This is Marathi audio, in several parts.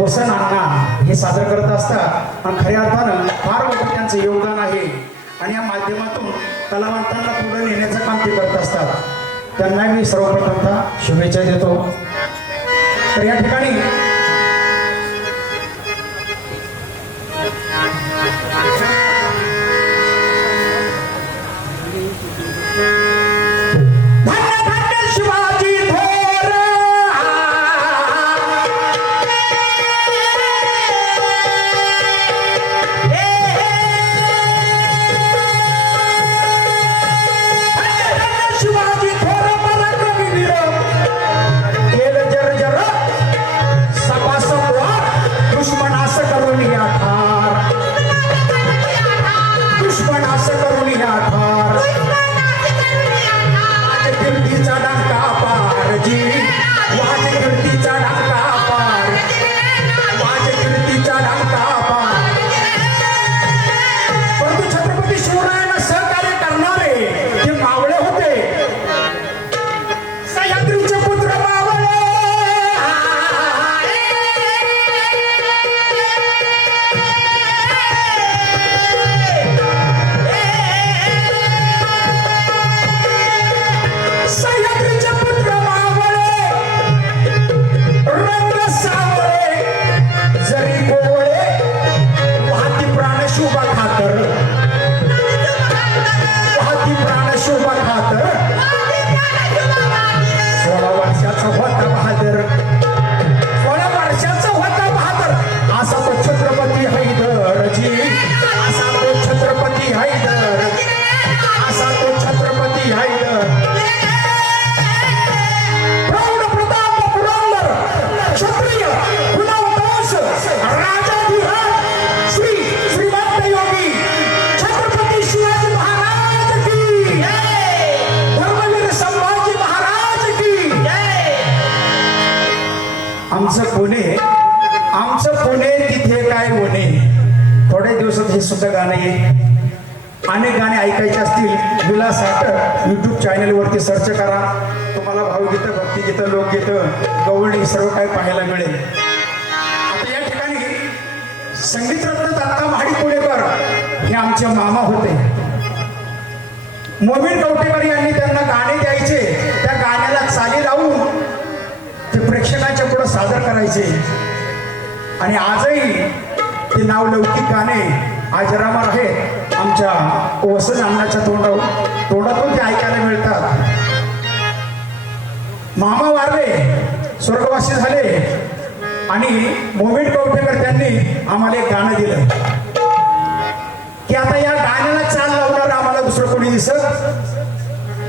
वसन अण्णा हे सादर करत असतात आणि खऱ्या अर्थानं फार मोठं त्यांचं योगदान आहे आणि या माध्यमातून कलावंतांना पुढे नेण्याचं काम ते करत असतात। त्यांना मी सर्वप्रथमतः शुभेच्छा देतो। तर या ठिकाणी आमचं पुणे तिथे काय होणे थोड्या दिवसात हे सुद्धा गाणं येईल। अनेक गाणे ऐकायचे असतील विलास साटर यूट्यूब चॅनलवरती सर्च करा, तुम्हाला भावगीतं भक्तिगीतं लोकगीतं गवळणी सर्व काही पाहायला मिळेल। आता या ठिकाणी संगीतरत्न दत्ता महाडिक हे आमचे मामा होते। मोमीन कवटेकर यांनी त्यांना गाणे द्यायचे, त्या गाण्याला चाली लावून ते प्रेक्षकांच्या पुढे सादर करायचे आणि आजही ते नाव लौकिक गाणे अजरामर आहेत। आमच्या वसन अण्णाच्या तोंडातून ते ऐकायला मिळतात। मामा वारले, स्वर्गवासी झाले आणि मोमीन कवटेकर त्यांनी आम्हाला एक गाणं दिलं की आता या गाण्याला चाल लावणार आम्हाला दुसरं कोणी दिसत,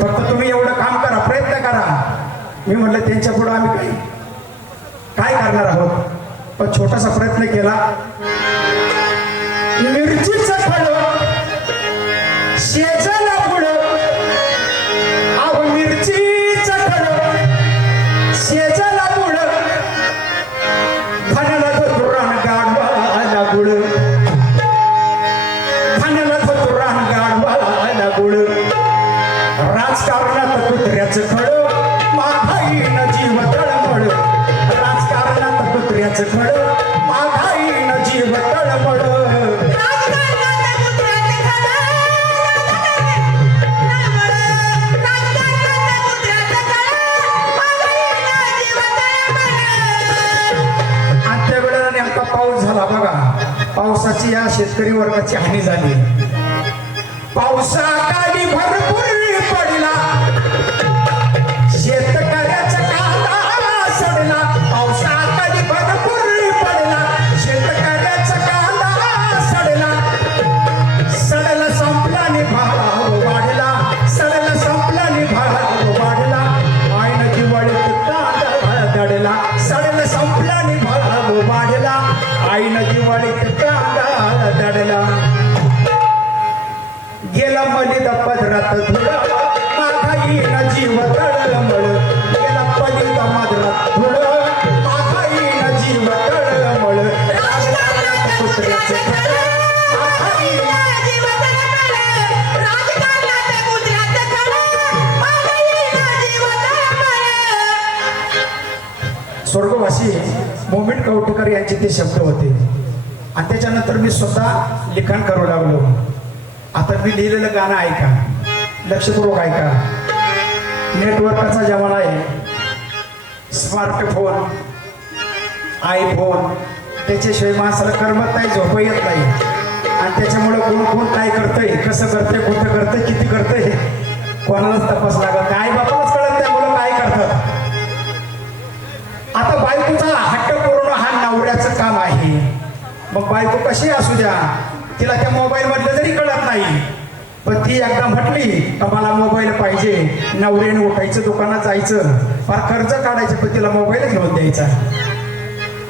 फक्त तुम्ही एवढं काम करा, प्रयत्न करा। मी म्हटलं त्यांच्या पुढे आम्ही काय करणार आहोत, पण छोटासा प्रयत्न केला। मिरचीचं फळ शेजाला पुढं, अहो मिरचीचं फळ शेजाला पुढं, खाण्याला धुरान गाडवाला गुळ, खाण्याला धुरान गाडवाला गुळ, राजकारणात कुत्र्याचं फळ महागाईनं जीव तळमळ, राजकारणात कुत्र्याचं फळ महागाईनं जीव तळमळ, आणि त्या वेळेला नेमका पाऊस झाला बघा। पावसाची या शेतकरी वर्गाची हानी झाली। पावसाखाली भरपूर पडला, शेतकऱ्याचा कांदा सडला, पावसाखाली भरपूर पडला, शेतकऱ्याचा कांदा सडला, सडला संपला नि भाव वाढला, सडला संपला नि भाव वाढला, आईनं दिवाळीत कांदा दडला, सडला संपला नि भाव वाढला, आईनं दिवाळीत कांदा दडला, गेला मलिद पदरात धुळा महागाईनं जीव तळमळ, गेला मलिद पदरात धुळा महागाईनं जीव तळमळ, राजकारणात कुत्र्याचं फळ महागाईनं जीव तळमळ, राजकारणात कुत्र्याचं फळ महागाईनं जीव तळमळ। स्वर्गवासी मोमीन कवठेकर यांचे ते शब्द होते. आणि त्याच्यानंतर मी स्वतः लिखाण करू लागलो. आता मी लिहिलेलं गाणं ऐका, लक्षपूर्वक ऐका. नेटवर्कचा जमाना आहे, स्मार्टफोन, आयफोन, त्याच्याशिवाय माणसाला करमत नाही, झोप येत नाही. आणि त्याच्यामुळे कोण काय करतंय, कसं करतंय, कुठं करतंय, किती करतंय, कोणालाच तपास लागत नाही. आई बापालाच कळत नाही मुलं काय करतात. आता बायकोचा हट्ट पुरवणं हा नवऱ्याचं काम आहे. मग बायको कशी असू द्या, तिला त्या मोबाईल मधलं जरी कळत नाही, पण ती एकदा म्हटली का मला मोबाईल पाहिजे, नवऱ्याने उठायचं, दुकानात जायचं, फार कर्ज काढायचं, पण तिला मोबाईलच घेऊन द्यायचा.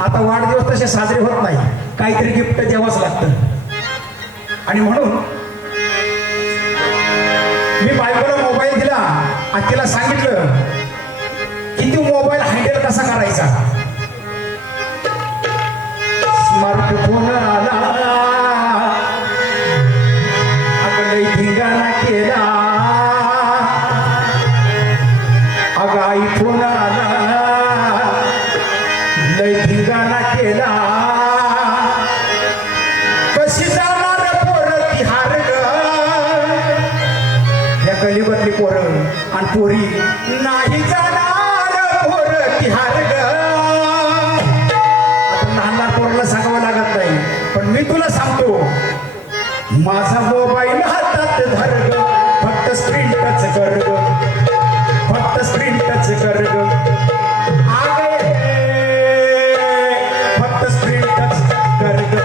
आता वाढदिवस तसे साजरे होत नाही, काहीतरी गिफ्ट द्यावंच लागतं. आणि म्हणून मी बायकोला मोबाईल दिला आणि तिला सांगितलं की तू मोबाईल हँडल कसा करायचा. स्मार्टफोन आला, अगं धिंगाणा केला, अगं आयफोन आला, लय धिंगाणा केला. कशी जाणार पोरं ती हार ग, या गलीबतली पोरं आणि पोरी नाही जाणार पोरं ती हार ग. आता लहान पोराला सांगावं लागत नाही, पण मी तुला सांगतो, माझा मोबाईल हातात धर ग, फक्त स्क्रीन टच कर ग, फक्त स्क्रीन टच कर ग, फक्त स्क्रीन टच कर ग.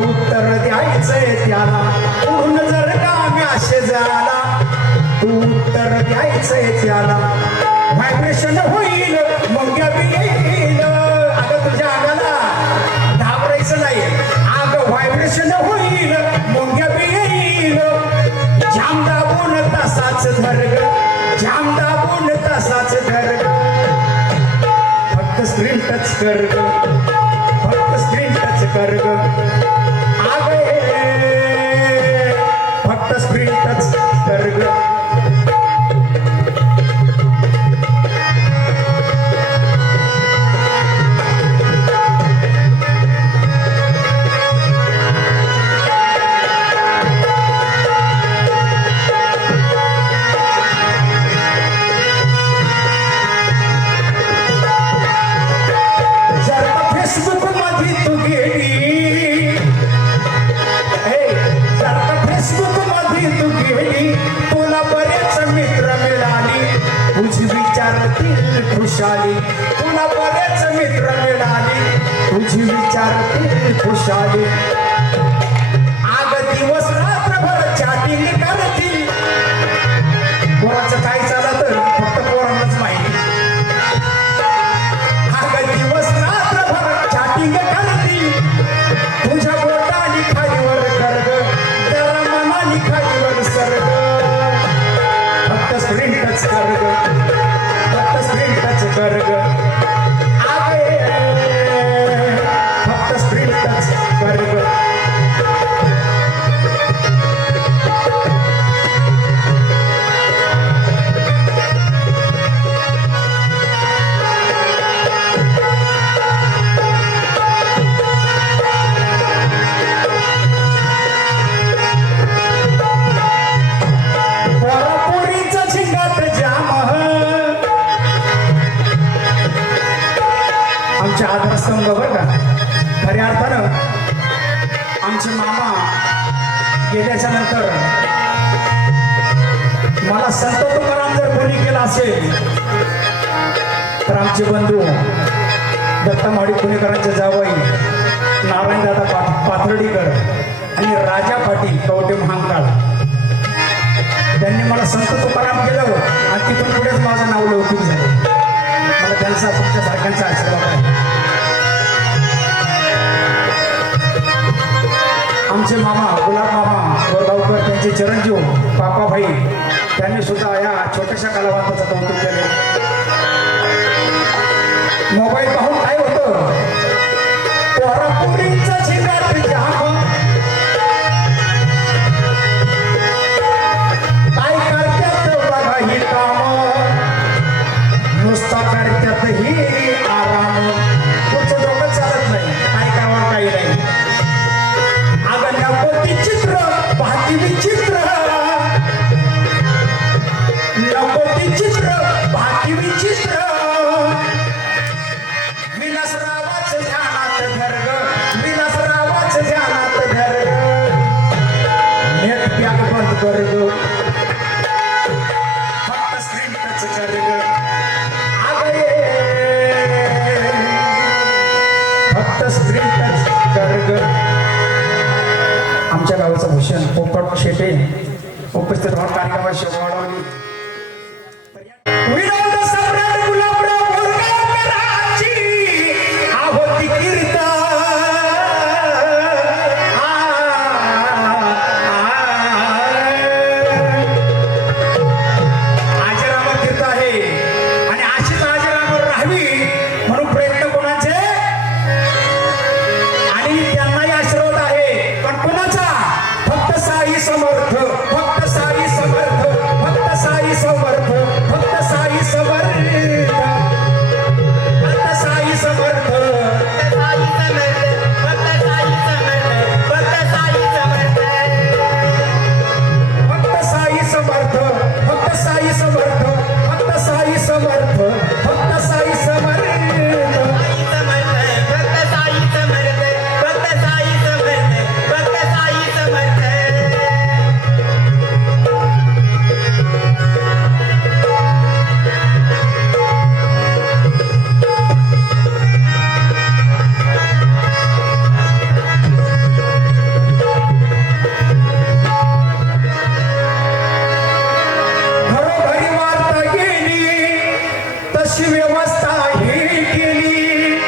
उत्तर द्यायचंय त्याला, पूर्ण जर का मॅसेज आला, तू उत्तर द्यायचंय त्याला. व्हायब्रेशन होईल मग येईल, अगं तुझ्या अंगाला घाबरायचं नाही, अगं व्हायब्रेशन होईल मग येईल. जाम दाबून तसाच धर ग, जाम दाबून तसाच धर ग, फक्त स्क्रीन टच कर ग, फक्त स्क्रीन टच कर ग, फक्त स्क्रीन टच कर ग. जर फेसबुक मध्ये तू गेली, फेसबुक मध्ये तू गेली, तुला बरेच मित्र मिळाली, तुझी विचारतील खुशाली, तुला बरेच मित्र मिळाली, तुझी विचारतील खुशाली. आग दिवस रात्रभर चॅटिंग करतील, कोणाचं काय चाललं तर फक्त कोणालाच माहिती. आग दिवस रात्रभर चॅटिंग करतील, तुझ्या बोटाने खालीवर कर ग, खालीवर सर्ग, फक्त स्क्रीन टच कर ग, फक्त स्क्रीन टच कर ग, फक्त स्क्रीन टच कर ग. आमचे आधारस्तंभ बरं का, खऱ्या अर्थानं आमचे मामा गेल्याच्या नंतर मला संत तुकाराम जर कोणी केला असेल तर आमचे बंधू दत्ता माडी पुणेकरांचे जावई नारायणदादा पाथर्डीकर आणि राजा पाटील कवटे महांकाळ, त्यांनी मला संत तुकाराम केलं आणि तिथून पुढेच माझं नाव लौकिक झालं. मला त्यांचा तुमच्या सारख्यांचा आशीर्वाद आहे. मामा गुलाब मामा गोरगावकर त्यांचे चिरंजीव पापाभाई त्यांनी सुद्धा या छोट्याशा कलावंताचं कौतुक केले. मोबाईल पाहून काय होतं पोरापुरींचा झिगाट जाम काय करतात बघा ही काम नुसता करतात ही आराम पुढचं डोकं चालत नाही काय करावं काही नाही. अगं नको चित्र पाहती विचित्र नको चित्र पाहती विचित्र विलासरावाच ध्यानात धर ग विलासरावाच ध्यानात धर नेट पॅक बंद कर ग फक्त स्क्रीन टच कर ग अगं ये फक्त स्क्रीन टच कर ग. आमच्या गावाचं भूषण पोपट शेटे उपस्थित राहून कार्यक्रमात शोभा वाढवली. विनोद सम्राट गुलाबराव बोरगावकरांची हा होती कीर्त आजरामर कीर्त आहे आणि अशीच आजरामर राहावी म्हणून प्रयत्न कोणाचे आणि त्यांनाही आशीर्वाद आहे पण कोणाचा फक्त साई समर्थ फक्त साई समर्थ फक्त साई समर्थ फक्त साई समर्थ फक्त साई समर्थ फक्त साई समर्थ फक्त साई समर्थ फक्त साई समर्थ फक्त साई समर्थ घरोघरी वार्ता गेली तशी व्यवस्था ही केली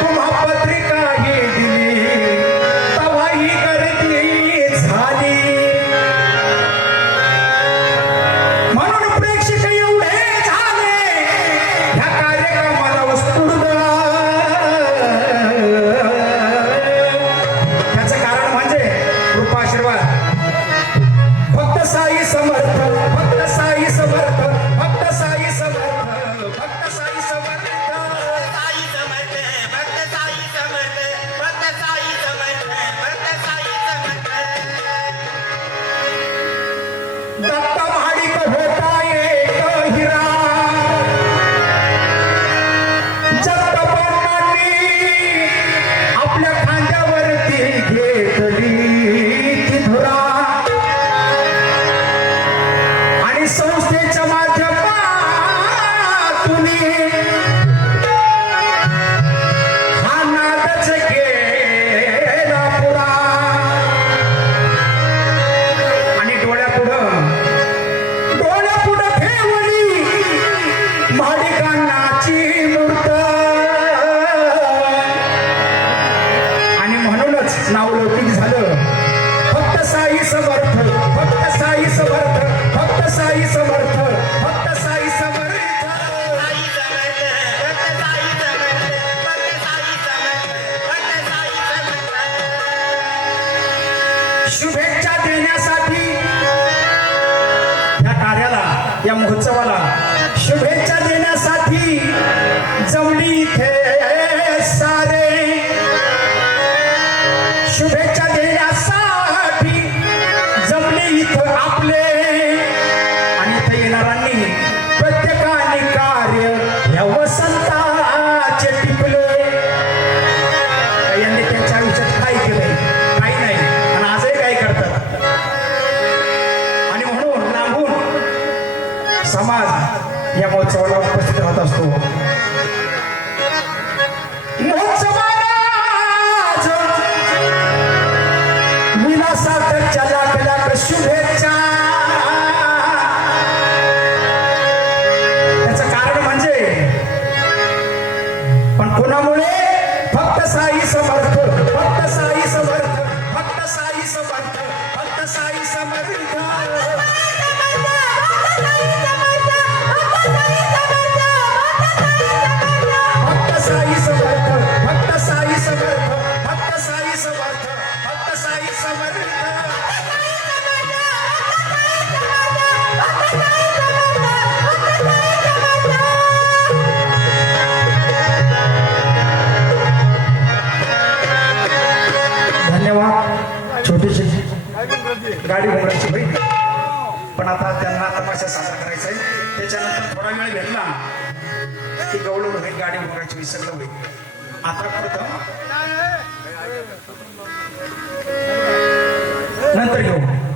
तुम्हा पत्रिका ही दिली तवा ही गर्दी झाली म्हणून प्रेक्षक एवढे झाले ह्या कार्यक्रमाला उत्स्फूर्त. त्याचं कारण म्हणजे कृपा आशीर्वाद फक्त साई समर्थ फक्त साई समर्थ फक्त साई समर्थ फक्त साई समर्थ दत्ता महाडिक होता एक हिरा जगदंबांनी आपल्या खांद्यावरती घेतली ती धुरा आणि संस्थेच्या माध्यमातून हा नादच केला पुरा आणि डोळ्यापुढं ठेवली माडिकांनाची मूर्त आणि म्हणूनच नाव लौकिक झालं फक्त साई समर्थ फक्त साई समर्थ फक्त साई समर्थ फक्त साई समर्थ. शुभेच्छा देण्यासाठी या कार्याला या महोत्सवाला शुभेच्छा देण्यासाठी जमली इथे सारे शुभेच्छा देण्यासाठी जमली इथं आपले आणि इथे येणाऱ्यांनी प्रत्येकाने कार्य या वसंताचे टिपले यांनी त्यांच्या आयुष्यात काय केलंय काही नाही आणि आजही काय करतात आणि म्हणून लांबून समाज या महोत्सवाला उपस्थित राहत असतो. विलासात लाख लाख शुभेच्छा. त्याचं कारण म्हणजे पण कोणामुळे फक्त साई समर्थ फक्त साई समर्थ फक्त समर्थ भक्त साई समर्थ भक्त साई समर्थ भक्त साई समर्थ भक्त साई समर्थ धन्यवाद छोटीशी गाडी घोंगडाची बहीण पण आता त्यांना तमाशा साजरा करायचा आहे त्याच्यानंतर थोडा वेळ भेटला की गवळण होईल गाडी घोंगडाची विसरलं होईल आता प्रथम नंतर घेऊ